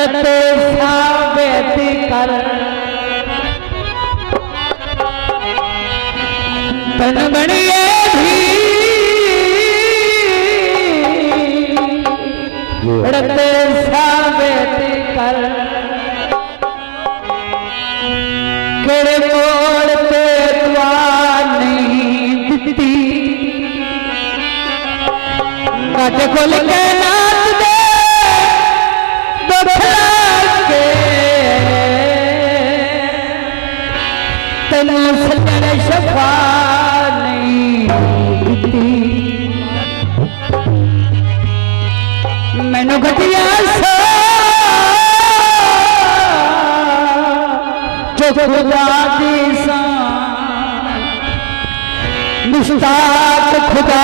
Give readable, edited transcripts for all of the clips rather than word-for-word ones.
अड़ते साबित कर तन बनिए भी अड़ते साबित कर केड़े मोड़ पे दुआ नहीं दिती कट खोल के नाच दे के तेनू सजन शफा नहीं दिती मैनू घटिया सा जो खुदा दी सा मुश्ताक खुदा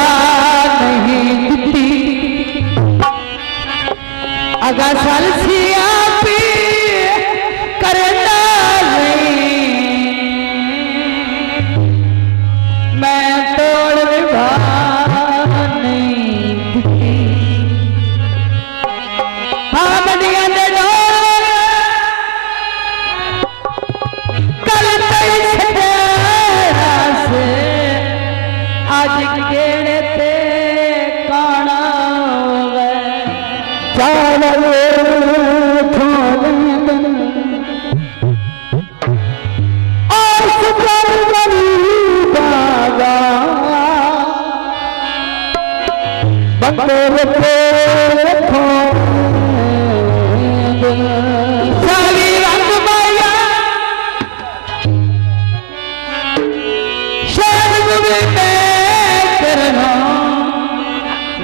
नहीं दिती अगर सलसिया पी करना नहीं मैं तोड़ विभा नहीं दिती हाँ बनिया दे डोर कल तई से आज केड़े ते काना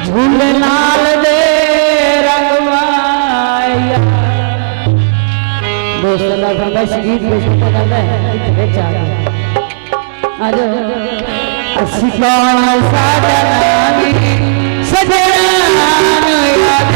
झूलनाल दे रंगवाया दोस्तों का फरमाइश गीत पेश करना है इतने चाह आज असिका सादा नामी सजना याद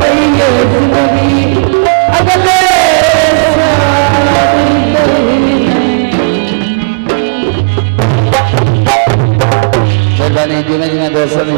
कहिए जिंदगी अगले मेहरबानी जी में दर्शन